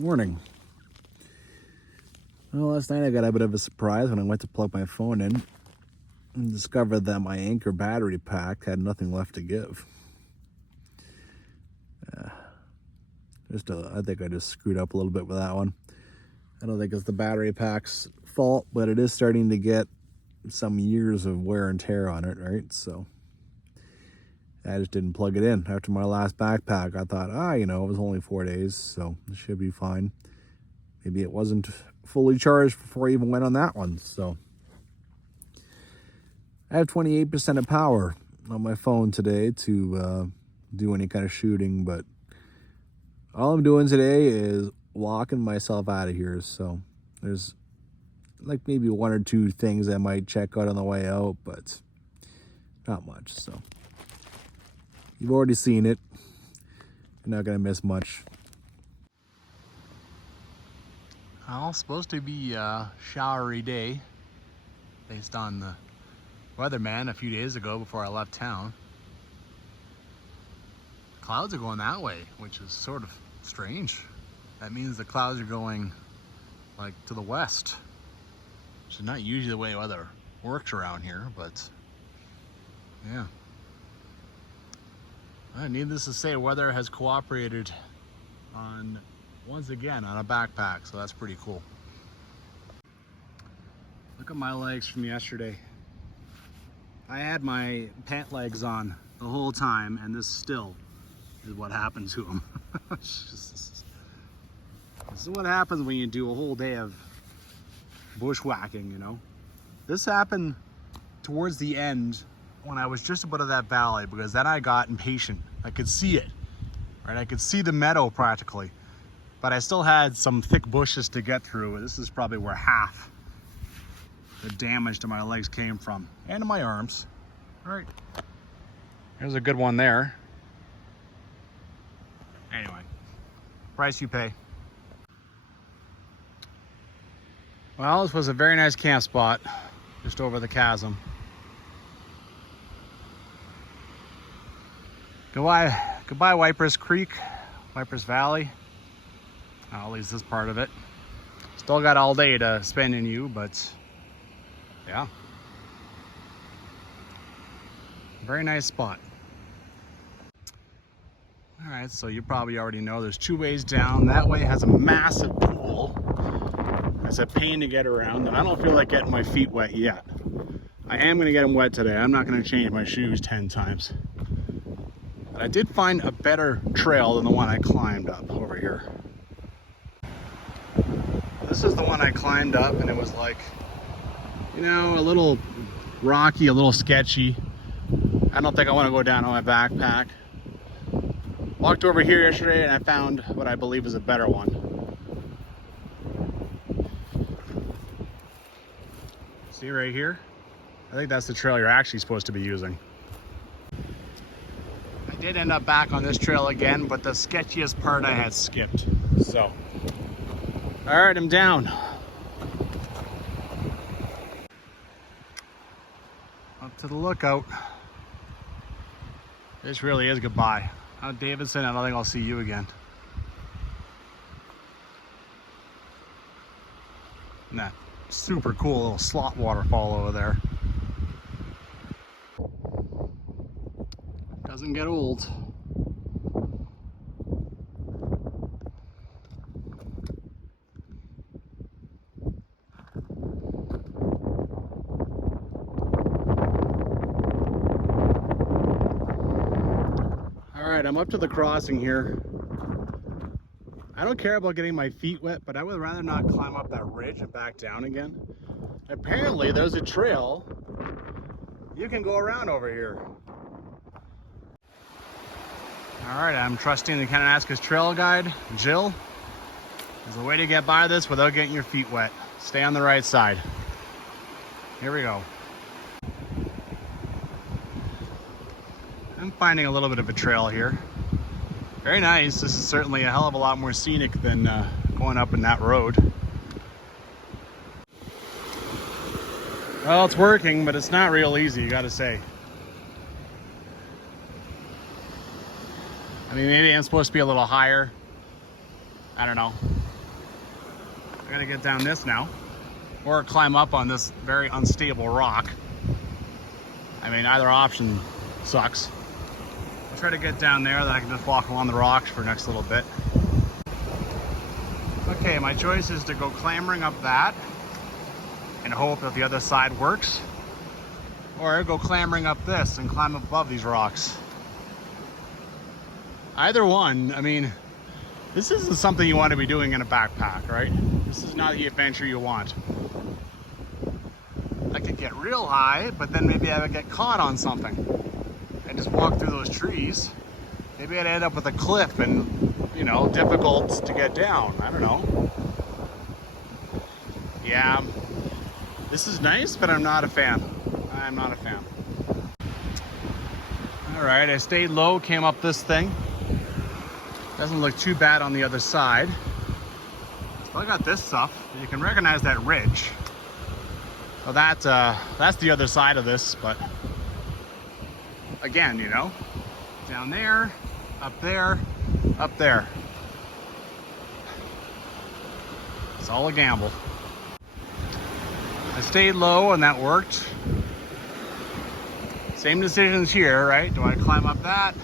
Morning. Well, last night I got a bit of a surprise when I went to plug my phone in and discovered that my Anchor battery pack had nothing left to give. I think I just screwed up a little bit with that one. I don't think it's the battery pack's fault, but it is starting to get some years of wear and tear on it, right? So I just didn't plug it in. After my last backpack, I thought, it was only 4 days, so it should be fine. Maybe it wasn't fully charged before I even went on that one. So I have 28% of power on my phone today to do any kind of shooting, but all I'm doing today is walking myself out of here. So there's like maybe one or two things I might check out on the way out, but not much. So you've already seen it. You're not going to miss much. Well, supposed to be a showery day based on the weatherman a few days ago before I left town. Clouds are going that way, which is sort of strange. That means the clouds are going like to the west, which is not usually the way weather works around here, but yeah. Needless to say, weather has cooperated once again on a backpack, so that's pretty cool. Look at my legs from yesterday. I had my pant legs on the whole time, and this still is what happened to them. This is what happens when you do a whole day of bushwhacking, you know. This happened towards the end when I was just about at that valley, because then I got impatient. I could see it, right? I could see the meadow practically, but I still had some thick bushes to get through. This is probably where half the damage to my legs came from, and to my arms. All right, there's a good one there. Anyway, price you pay. Well, this was a very nice camp spot just over the chasm. Goodbye, Waiparous Creek, Waiparous Valley. At least this part of it. Still got all day to spend in you, but yeah. Very nice spot. All right, so you probably already know there's two ways down. That way has a massive pool. It's a pain to get around, and I don't feel like getting my feet wet yet. I am gonna get them wet today. I'm not gonna change my shoes 10 times. But I did find a better trail than the one I climbed up over here. This is the one I climbed up, and it was like, a little rocky, a little sketchy. I don't think I want to go down on my backpack. Walked over here yesterday and I found what I believe is a better one. See right here? I think that's the trail you're actually supposed to be using. I did end up back on this trail again, but the sketchiest part I had skipped. So, all right, I'm down. Up to the lookout. This really is goodbye. Davidson, I don't think I'll see you again. And that super cool little slot waterfall over there. Doesn't get old. I'm up to the crossing here. I don't care about getting my feet wet, but I would rather not climb up that ridge and back down again. Apparently there's a trail you can go around over here. All right, I'm trusting the Kananaskis Trail guide, Jill. There's a way to get by this without getting your feet wet. Stay on the right side. Here we go. I'm finding a little bit of a trail here. Very nice. This is certainly a hell of a lot more scenic than going up in that road. Well, it's working, but it's not real easy, you gotta say. I mean, maybe I'm supposed to be a little higher. I don't know. I gotta get down this now, or climb up on this very unstable rock. I mean, either option sucks. I'll try to get down there, then I can just walk along the rocks for the next little bit. Okay, my choice is to go clambering up that and hope that the other side works, or go clambering up this and climb above these rocks. Either one, I mean, this isn't something you want to be doing in a backpack, right? This is not the adventure you want. I could get real high, but then maybe I would get caught on something and just walk through those trees. Maybe I'd end up with a cliff and, you know, difficult to get down. I don't know. Yeah, this is nice, but I'm not a fan. I'm not a fan. All right, I stayed low, came up this thing. Doesn't look too bad on the other side. So I got this stuff. You can recognize that ridge. Well, that's the other side of this, but again, you know, down there, up there, up there. It's all a gamble. I stayed low and that worked. Same decisions here, right? Do I climb up that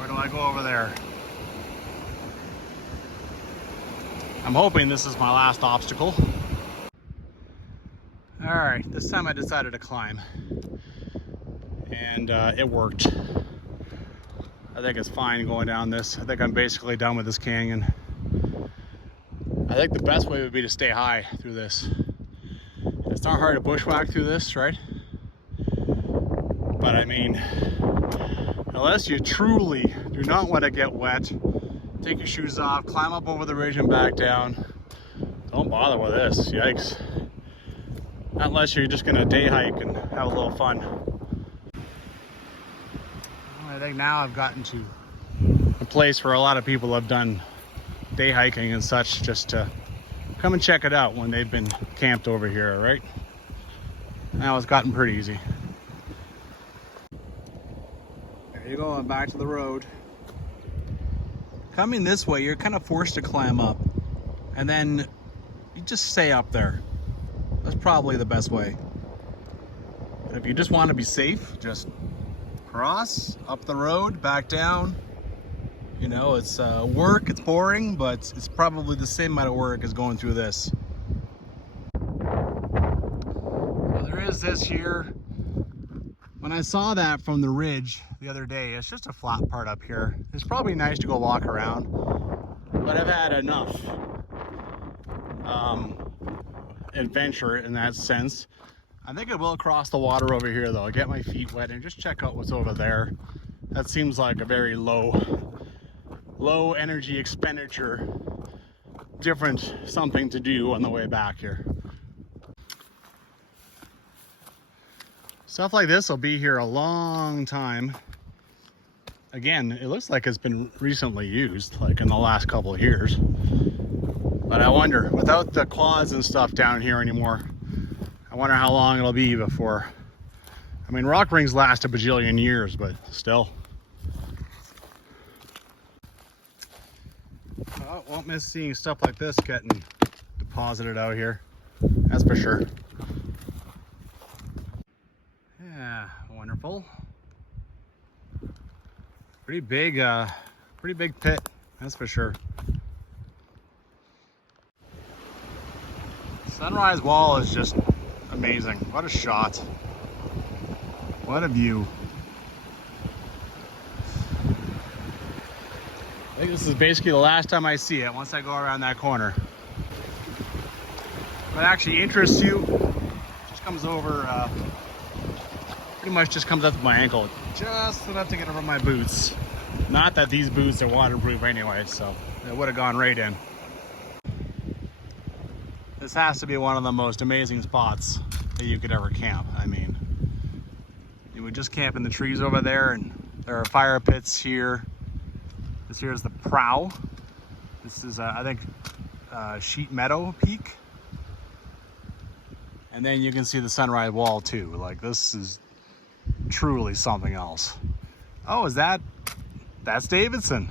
or do I go over there? I'm hoping this is my last obstacle. All right, this time I decided to climb and it worked. I think it's fine going down this. I think I'm basically done with this canyon. I think the best way would be to stay high through this. It's not hard to bushwhack through this, right? But I mean, unless you truly do not want to get wet, take your shoes off, climb up over the ridge and back down. Don't bother with this, yikes. Unless you're just gonna day hike and have a little fun. I think now I've gotten to a place where a lot of people have done day hiking and such, just to come and check it out when they've been camped over here, right? Now it's gotten pretty easy. There you go, I'm back to the road. Coming this way, you're kind of forced to climb up, and then you just stay up there. That's probably the best way. And if you just want to be safe, just cross up the road, back down. You know, it's work, it's boring, but it's probably the same amount of work as going through this. Well, there is this here. When I saw that from the ridge the other day, it's just a flat part up here. It's probably nice to go walk around, but I've had enough adventure in that sense. I think I will cross the water over here though, get my feet wet and just check out what's over there. That seems like a very low energy expenditure, different something to do on the way back here. Stuff like this will be here a long time. Again, it looks like it's been recently used, like in the last couple of years. But I wonder, without the quads and stuff down here anymore, I wonder how long it'll be before. I mean, rock rings last a bajillion years, but still. Oh, won't miss seeing stuff like this getting deposited out here. That's for sure. Yeah, wonderful. Pretty big pit, that's for sure. Sunrise wall is just amazing. What a shot. What a view. I think this is basically the last time I see it once I go around that corner. What actually interests you just comes over, pretty much just comes up to my ankle. Just enough to get over my boots. Not that these boots are waterproof anyway, so it would have gone right in. This has to be one of the most amazing spots that you could ever camp. I mean, you would just camp in the trees over there, and there are fire pits here. This here is the prow. This is, I think, Sheet Meadow Peak. And then you can see the sunrise wall too. Like, this is truly something else. Oh, that's Davidson.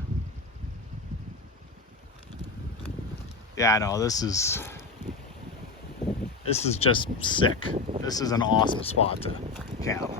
Yeah, no, this is just sick. This is an awesome spot to camp.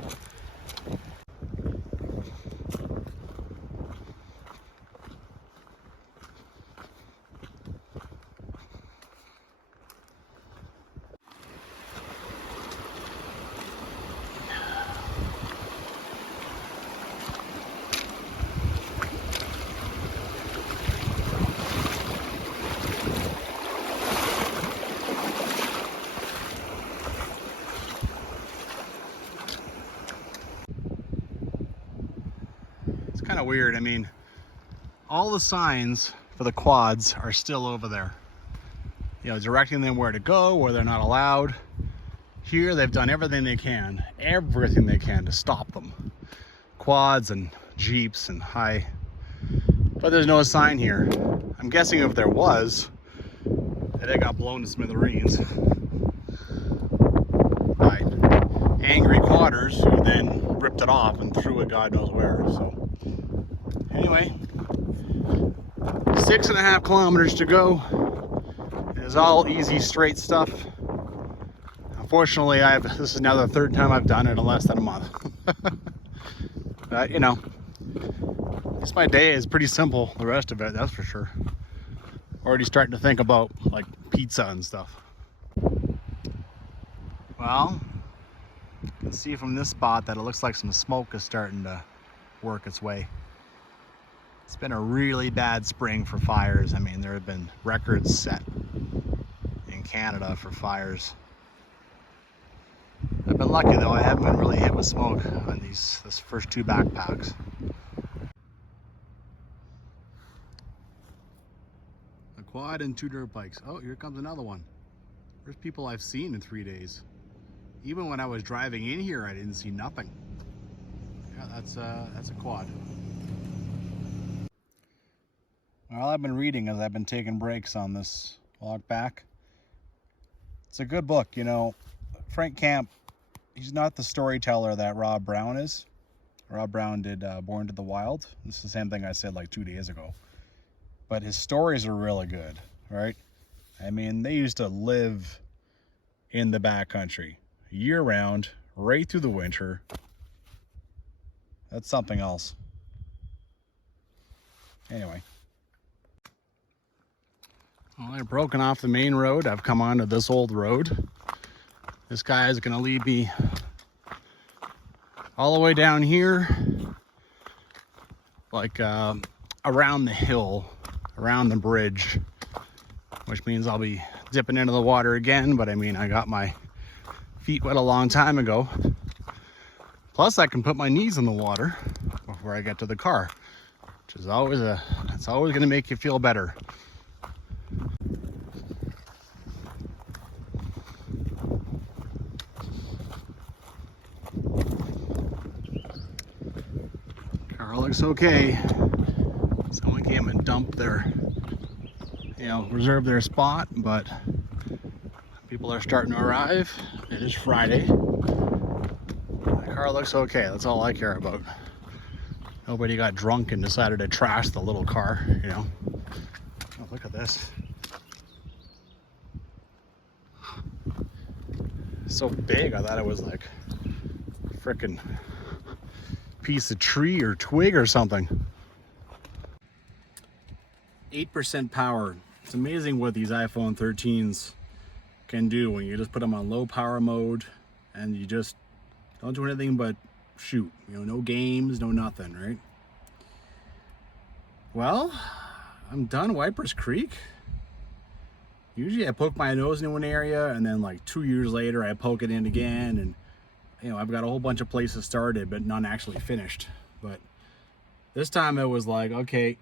It's kind of weird. I mean, all the signs for the quads are still over there. You know, directing them where to go, where they're not allowed. Here, they've done everything they can to stop them. Quads and Jeeps and but there's no sign here. I'm guessing if there was, that it got blown to smithereens by angry quadders who then ripped it off and threw it God knows where. So anyway, 6.5 kilometers to go. It's all easy, straight stuff. Unfortunately, this is now the third time I've done it in less than a month. But you know, this my day is pretty simple. The rest of it, that's for sure. Already starting to think about like pizza and stuff. Well, you can see from this spot that it looks like some smoke is starting to work its way. It's been a really bad spring for fires. I mean, there have been records set in Canada for fires. I've been lucky though, I haven't been really hit with smoke on this first 2 backpacks. A quad and 2 dirt bikes. Oh, here comes another one. There's people I've seen in 3 days. Even when I was driving in here, I didn't see nothing. Yeah, that's a quad. Well, I've been reading as I've been taking breaks on this walk back. It's a good book, you know. Frank Camp, he's not the storyteller that Rob Brown is. Rob Brown did Born to the Wild. This is the same thing I said like 2 days ago. But his stories are really good, right? I mean, they used to live in the backcountry year round, right through the winter. That's something else. Anyway. Well, I've broken off the main road. I've come onto this old road. This guy is gonna lead me all the way down here, like around the hill, around the bridge, which means I'll be dipping into the water again, but I mean, I got my feet wet a long time ago. Plus I can put my knees in the water before I get to the car, which is always it's always gonna make you feel better. Car looks okay. Someone came and dumped their, reserved their spot, but people are starting to arrive. It is Friday. The car looks okay. That's all I care about. Nobody got drunk and decided to trash the little car, you know. Oh, look at this. It's so big, I thought it was like a frickin' piece of tree or twig or something. 8% power. It's amazing what these iPhone 13s can do when you just put them on low power mode and you just don't do anything but shoot. You know, no games, no nothing, right? Well, I'm done Waiparous Creek. Usually I poke my nose into an area and then like 2 years later I poke it in again, and you know, I've got a whole bunch of places started but none actually finished. But this time it was like, okay,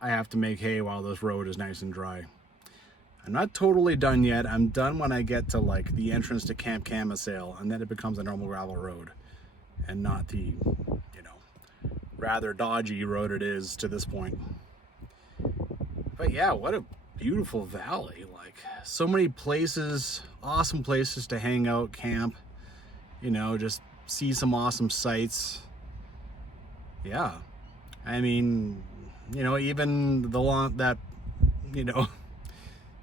I have to make hay while this road is nice and dry. I'm not totally done yet. I'm done when I get to like the entrance to Camp Camisale, and then it becomes a normal gravel road and not the, rather dodgy road it is to this point. But yeah, what a beautiful valley. Like, so many places, awesome places to hang out, camp, just see some awesome sights. Yeah. I mean, even the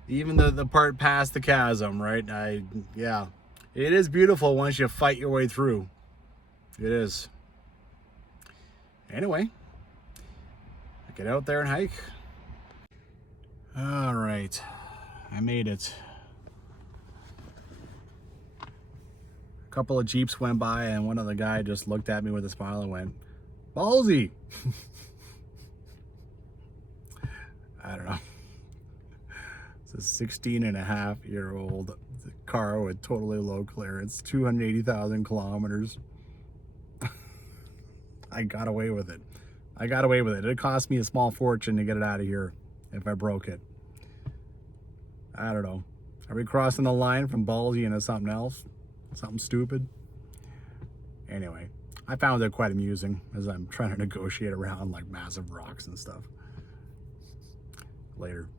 Even the part past the chasm, right? Yeah. It is beautiful once you fight your way through. It is. Anyway, get out there and hike. All right, I made it. A couple of Jeeps went by and one of the guy just looked at me with a smile and went, "Ballsy." I don't know. It's a 16-and-a-half-year-old car with totally low clearance, 280,000 kilometers. I got away with it. I got away with it. It cost me a small fortune to get it out of here if I broke it. I don't know. Are we crossing the line from ballsy into something else? Something stupid? Anyway, I found it quite amusing as I'm trying to negotiate around like massive rocks and stuff. Later.